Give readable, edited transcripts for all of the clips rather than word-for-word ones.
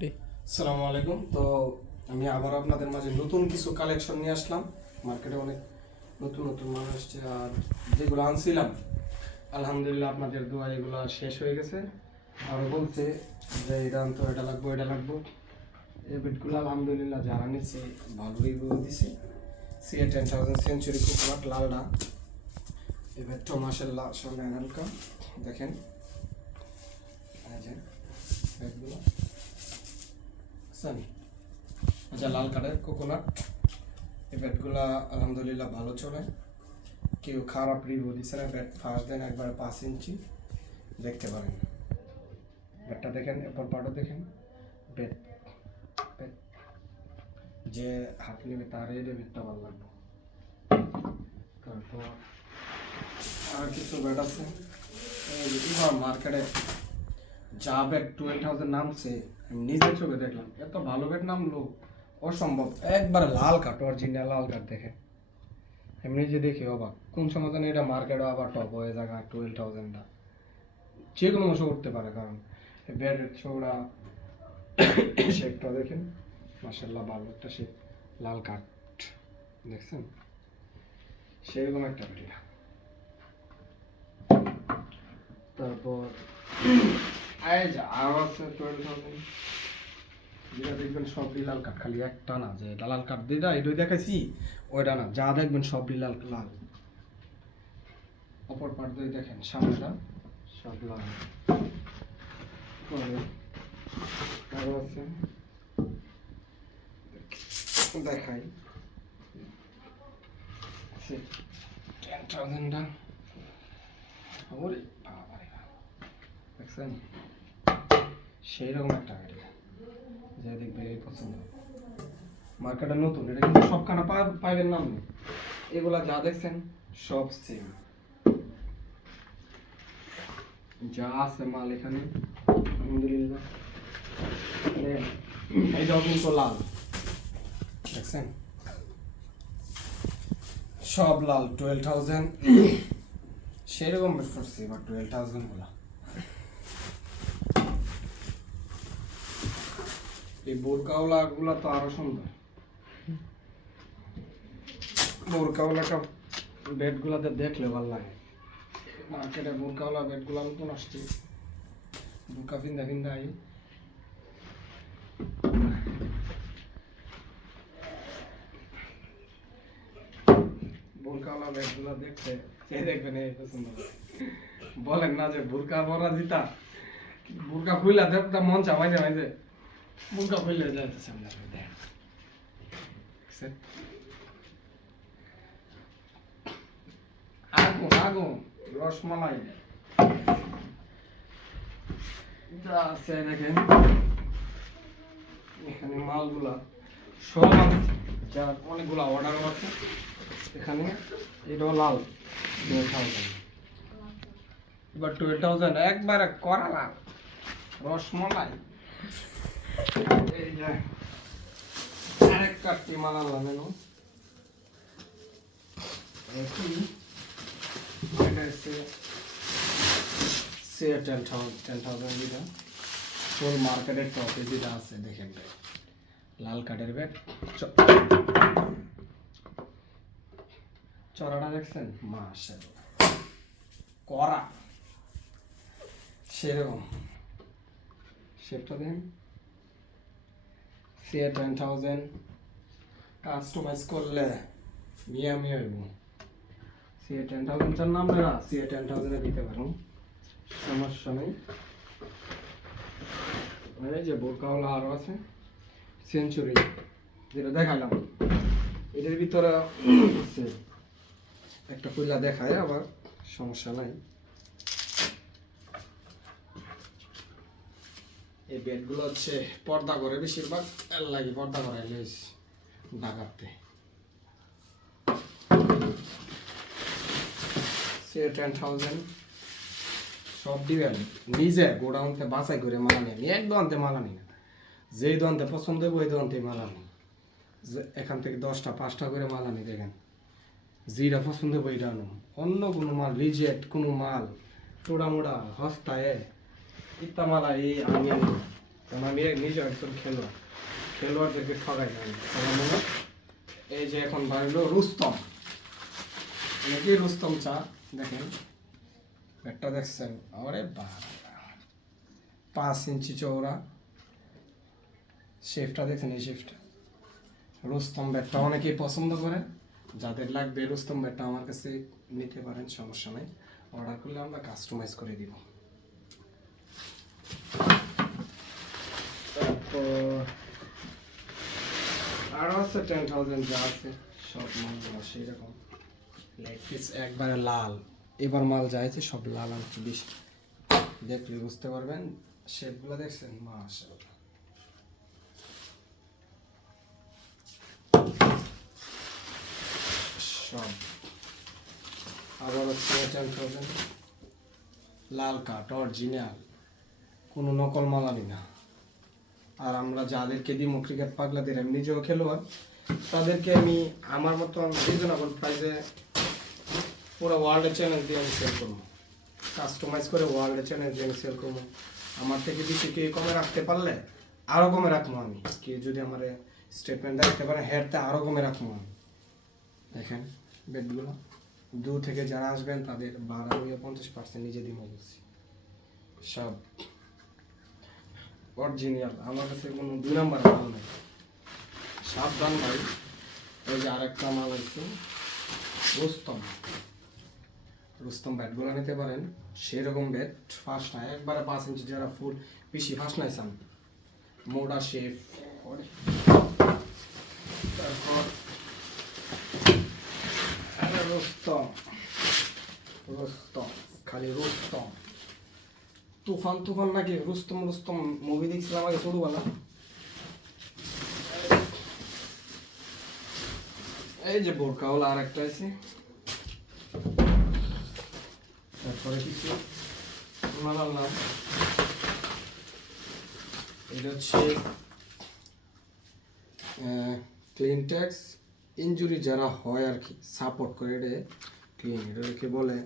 আসসালামু আলাইকুম। তো আমি আবার আপনাদের মাঝে নতুন কিছু কালেকশন নিয়ে আসলাম। মার্কেটে অনেক নতুন নতুন মাল আসছে, আর যেগুলো আনছিলাম আলহামদুলিল্লাহ আপনাদের দোয়া এগুলো শেষ হয়ে গেছে। আরও বলছে যে এটা আনতো, এটা লাগবো, এটা লাগবো। এই বেডগুলো আলহামদুলিল্লাহ যারা নিচ্ছে ভালো রিভিউ দিছে। CA 10,000 সেঞ্চুরি কোকোনাট লালডা, এই বেডটা মাশাআল্লাহ সামনে হালকা দেখেন। এই যে বেডগুলো সানি, আচ্ছা লাল কাঠের কোকোনাট। এই ব্যাটগুলা আলহামদুলিল্লাহ ভালো চলে, কেউ খারাপ রিভিউ দিচ্ছে না। ব্যাট ফার্স্ট দেন একবারে 5 ইঞ্চি দেখতে পারেন। ব্যাটটা দেখেন, এরপর পাটও দেখেন। ব্যাট ব্যাট যে হাত নেবে তার এই ব্যাটটা ভালো লাগবে। তারপর আর কিছু ব্যাট আছে মার্কেটে, যা ব্যাট 12,000 নামছে আমি নিজের চোখে দেখলাম। এত ভালো ব্যাট নামলো অসম্ভব। একবার লাল কাঠ, অরিজিনাল লাল কাঠ দেখে এমনি যে দেখি অবাক। কোন সময় জানি এটা মার্কেটে আবার টপ হয়ে জায়গা 12,000টা যে কোনো মশা উঠতে পারে, কারণ ব্যাটের চৌড়া শেপটা দেখেন মাশাআল্লাহ ভালো একটা শেপ। লাল কাঠ দেখছেন, সেরকম একটা ভিডিও। তারপর আরো আছে 12,000, যেটা দেখবেন সবই লাল কাঠ, খালি একটা না যে লাল কাঠ যেটা এটাই দেখাইছি ওইটা না, যা দেখবেন সবই লাল লাল। অপর পার্ট দিয়ে দেখেন সামনেটা সব লাল। আরো আছে দেখাই 10,000টা। ওরে বাবা রে বাবা, দেখছেন সেই রকম একটা গাড়ি, যে দেখবে এই পছন্দ। মার্কেটে নতুন, এটা কিন্তু সবখানা পাইবেন না আপনি। এগুলা যা দেখছেন সব সেম, যা আছে মাল এখানে আলহামদুলিল্লাহ। এইটাও কিন্তু লাল, দেখছেন সব লাল। 12,000 সেরকম বের করছি এবার 12,000 গুলা। এই বোরকাওয়ালা গুলা তো আরো সুন্দর। বোরকাওয়ালাটা বেড গুলাতে দেখলে ভালো লাগে। মার্কেটে বোরকাওয়ালা বেড গুলা নতুন আসছে, বোরকা ফিন্দা ফিন্দা আই। বোরকাওয়ালা বেড গুলা দেখতে সে দেখবেন এই পছন্দ করে। বলেন না যে বোরকা পরা জিতা, বোরকা খুইলা দেখতে মন চা মাঝে মাঝে বোরকা খুইলে যাইতেছে আপনার দেখ। আগুন আগুন রসমালাই যা আছে দেখেন এখানে মালগুলা সব আছে, যার অনেকগুলা অর্ডার আছে এখানে। এটাও লাল 12,000, এবার 12,000 একবারে করা লাল রসমালাই। এই যে আরেক কাটটি মাল আনলাম এনো, এটা হচ্ছে CA 10,000 যেটা ফুল মার্কেটের টপে যেটা আছে দেখেন ভাই, লাল কাঠের ব্যাগ। চড়াটা দেখছেন মাশাআল্লাহ করা সেরকম শেপটা দেখেন। CA 10,000 কাস্টমাইজ করলে মিয়া মিয়া হইব। CA 10,000 চার নাম না, CA 10,000 দিতে পারো, সমস্যা নেই। এই যে বোরকাওয়ালা আরো আছে সেঞ্চুরি, যেটা দেখালাম এটার ভিতরে একটা কইলা দেখায় আবার, সমস্যা নাই। এই বেডগুলো হচ্ছে পর্দা করে বেশিরভাগ, এর লাগে পর্দা করে লেস ঢাকাতে। CA 10,000 সব দিবেন নিজে গোডাউনতে বাছাই করে মাল আনি। আমি এক দোকানতে মাল আনি না, যেই দোকানতে পছন্দ হবে ওই দোকানতে মাল আনি। এখান থেকে 10টা 5টা করে মাল আনি। দেখেন যেটা পছন্দ হবে ওইটা আনো, অন্য কোনো মাল রিজেক্ট কোনো মাল টোড়া মোড়া হস্তায় ইত্তা মালা এই আমি আনি। কারণ আমি নিজে একজন খেলোয়াড়দেরকে ঠগাই না আমি। এই যে এখন বাড়লো রুস্তম, নাকি রুস্তম চা দেখেন, ব্যাটটা দেখছেন, আরে বাবা 5 ইঞ্চি চওড়া, শেফটা দেখছেন, এই শেফটা রুস্তম ব্যাটটা অনেকেই পছন্দ করে, যাদের লাগবে রুস্তম ব্যাটটা আমার কাছে নিতে পারেন, সমস্যা নাই, অর্ডার করলে আমরা কাস্টমাইজ করে দিব। তারপর আরও আছে 10,000 যা আছে সব মাল সেই রকম লেগ পিস একবারে লাল, এবার মাল যাইছে সব লাল আর কি, বেশি দেখলে বুঝতে পারবেন, শেপগুলো দেখছেন মাশাআল্লাহ। সব আবার হচ্ছে 10,000 লাল কাঠ অরিজিনাল, কোনো নকল মাল আনি না। আর আমরা যাদেরকে দিই ক্রিকেট পাগলাদের, আমি নিজেও খেলোয়াড়, তাদেরকে আমি আমার মতো রিজনেবল প্রাইসে পুরো ওয়ার্ল্ডের চ্যালেঞ্জ দিয়ে আমি সেল করবো, কাস্টমাইজ করে ওয়ার্ল্ডের চ্যালেঞ্জ দিয়ে আমি সেল করবো। আমার থেকে বেশি কে কমে রাখতে পারলে আরও কমে রাখবো আমি, কে যদি আমার স্টেটমেন্ট রাখতে পারে হেরতে আরও কমে রাখবো আমি। দেখেন বেডগুলো দূর থেকে যারা আসবেন তাদের 50% নিজে দিয়ে বলছি, সব অরিজিনাল, আমার কাছে কোনো 2 নাম্বার মাল নেই। সাবধান ভাই, ওই যে আরেকটা মাল আছে রুস্তম ব্যাটগুলো নিতে পারেন, সেরকম ব্যাট ফার্স্ট নাই, একবারে 5 ইঞ্চি, যারা ফুল বেশি ফার্স্ট নাই চান, মোটা শেপ। তারপর রুস্তম খালি রুস্তম, তুফান নাকি রুস্তম মুভি দেখছিলাম আগে ছোটবেলা। এই যে বোরকাওয়ালা আর একটা আছে, তারপরে কিছু নাম, এটা হচ্ছে ক্লিনটেক্স, ইনজুরি যারা হয় আর কি সাপোর্ট করে, এটা ক্লিন, এটাকে বলে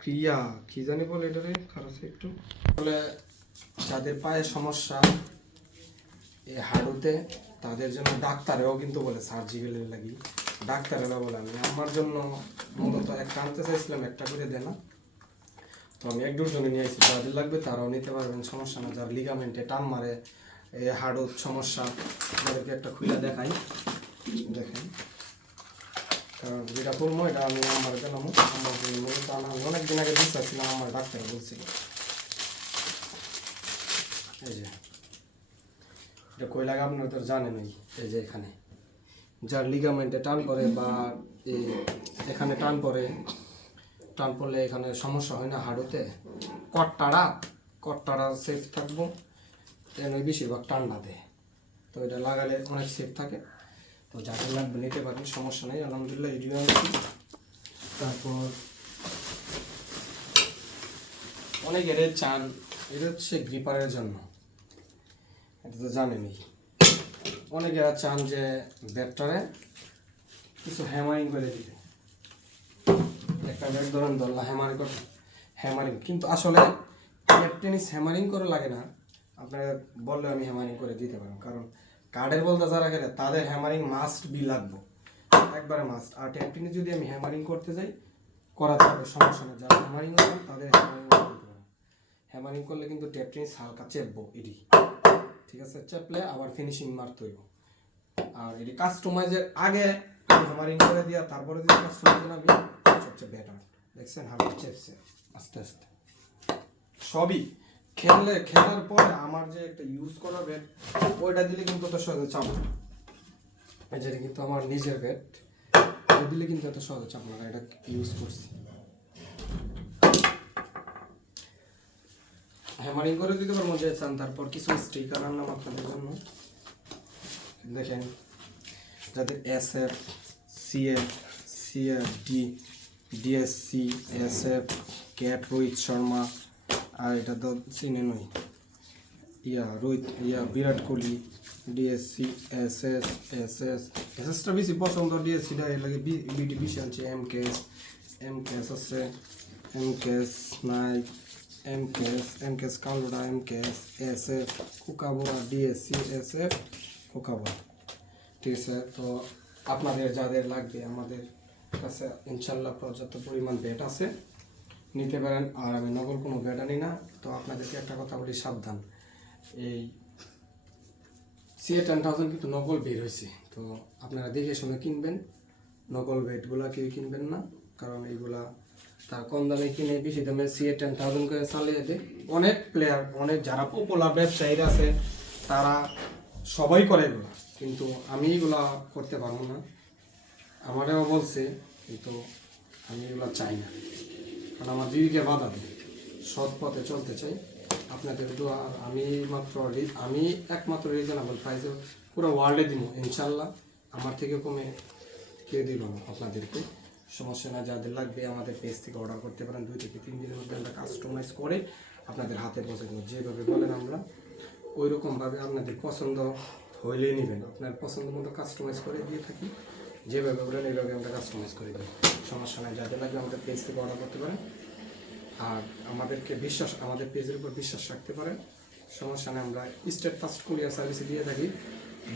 ক্রিয়া কি জানি বলে, এটারে খারাপ একটু বলে, যাদের পায়ে সমস্যা এই হাঁটুতে, তাদের জন্য ডাক্তারেও কিন্তু বলে, সার্জিক্যালের লাগি ডাক্তারেরা বলে। আমি আমার জন্য মূলত একটা আনতে চাইছিলাম, একটা করে দেয় না, তো আমি 1 জনে নিয়ে আসি, যাদের লাগবে তারাও নিতে পারবেন, সমস্যা না। যার লিগামেন্টে টান মারে, এই হাঁটুর সমস্যা, তাদেরকে একটা খুলে দেখাই, দেখেন, কারণ যেটা করবো এটা আমি আমার গেলাম, আমার মূলত আমি অনেকদিন আগে বিশ্বাস ছিলাম, আমার ডাক্তার বলছিল। এই যে এটা কই লাগে আপনি তো জানেন, এই যে এখানে যার লিগামেন্টে টান পড়ে বা এখানে টান পড়লে এখানে সমস্যা হয় না হাঁটুতে, কট্টারা সেফ থাকবো, এমনি বেশিরভাগ টান না দেয়, তো এটা লাগালে অনেক সেফ থাকে। তো যাদের লাগবে নিতে পারেন, সমস্যা নেই, আলহামদুলিল্লাহ রিডিও আনছি। তারপর অনেকের চান, এটা হচ্ছে গ্রিপারের জন্য, এটা তো জানেনই, অনেকেরা চান যে ব্যাটটারে কিছু হ্যামারিং করে দিতে, একটা ব্যাট ধরেন ধরলা হ্যামারিং, কিন্তু আসলে টেনিস হ্যামারিং করে লাগে না, আপনারা বললে আমি হ্যামারিং করে দিতে পারবো, কারণ কার্ডের বলতে যারা গেলে তাদের হ্যামারিং মাস্ট বি লাগবে, একবারে মাস্ট। আর টেনিস যদি আমি হ্যামারিং করতে যাই করা যাবে, সমস্যা নেই, যারা হ্যামারিং করেন তাদের হ্যামারিং করলে কিন্তু টেনিস হালকা চেপবো, এটি ঠিক আছে, চেপলে আবার ফিনিশিং মারতে হইব। আর এটি কাস্টমাইজের আগে হ্যামারিং করে দিয়া তারপরে যদি কাস্টমাইজ আমি সবচেয়ে বেটার, দেখছেন হালকা চেপছে আস্তে আস্তে, সবই খেলার পরে আমার যে একটা ইউজ করা ব্যাট, ওইটা দিলে কিন্তু এত সহজে চাপ না, যেটা কিন্তু আমার নিজের ব্যাট, ওই দিলে কিন্তু এত সহজে চাপ না, এটা ইউজ করছি। হ্যামারিং করে দিতে পারবো যে চান। তারপর কিছু স্টিকার আনলাম আপনাদের জন্য, দেখেন, যাদের SF, CF, DSC, SF, ক্যাট রোহিত শর্মা, আর এটা তো চিনে নই, বিরাট কোহলি, DSC, SS টা বেশি পছন্দ, DSCটা এর লাগে বিডি বেশি আনছে, MKS আছে, MKS নাইক, এমকেএস কালোডা, MKS SF Kookaburra, DSC SF Kookaburra. ঠিক আছে, তো আপনাদের যাদের লাগবে আমাদের কাছে ইনশাল্লাহ পর্যাপ্ত পরিমাণ বেড আছে, নিতে পারেন। আর আমি নকল কোনো বেড আনি না। তো আপনাদেরকে একটা কথা বলি, সাবধান, এই CA-10000 কিন্তু নকল বের হয়েছে, তো আপনারা দেখে শুনে কিনবেন। নকল বেডগুলো কেউ কিনবেন না, কারণ এইগুলা তার কম দামে কিনে বেশি দামে CA-10000 করে চালিয়ে দেয়। অনেক প্লেয়ার, অনেক যারা পপুলার ব্যবসায়ীরা আছে তারা সবাই করে এগুলো, কিন্তু আমি এগুলা করতে পারবো না। আমারও বলছে, কিন্তু আমি এগুলো চাই না, কারণ আমার দিদিকে বাধা দেয়, সৎ পথে চলতে চাই। আপনাদের দোয়া, আমি একমাত্র রিজনেবল প্রাইসে পুরো ওয়ার্ল্ডে দিব ইনশাল্লাহ। আমার থেকে কমে কেউ দিব না আপনাদেরকে, সমস্যা না। যাদের লাগবে আমাদের পেজ থেকে অর্ডার করতে পারেন। 2 থেকে 3 দিনের মধ্যে আমরা কাস্টমাইজ করে আপনাদের হাতে পৌঁছে দেবো। যেভাবে বলেন আমরা ওই রকমভাবে আপনাদের পছন্দ হইলেই নেবেন। আপনার পছন্দ মতো কাস্টমাইজ করে দিয়ে থাকি, যেভাবে বলেন এইভাবে আমরা কাস্টমাইজ করে দিই, সমস্যা নেই। যাদের লাগবে আমাদের পেজ থেকে অর্ডার করতে পারেন। আর আমাদের পেজের উপর বিশ্বাস রাখতে পারেন, সমস্যা নেই। আমরা স্টেট ফার্স্ট কুরিয়ার সার্ভিসে দিয়ে থাকি।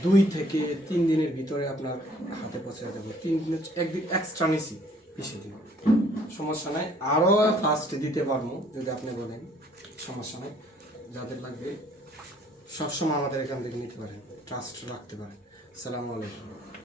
2 থেকে 3 দিনের ভিতরে আপনার হাতে পৌঁছে যাবে। 3 দিনের একদিন এক্সট্রা নিছি, পিছিয়ে দিব, সমস্যা নাই। আরও ফাস্ট দিতে পারবো যদি আপনি বলেন, সমস্যা নেই। যাদের লাগবে সবসময় আমাদের এখান থেকে নিতে পারেন, ট্রাস্ট রাখতে পারেন। আসসালামু আলাইকুম।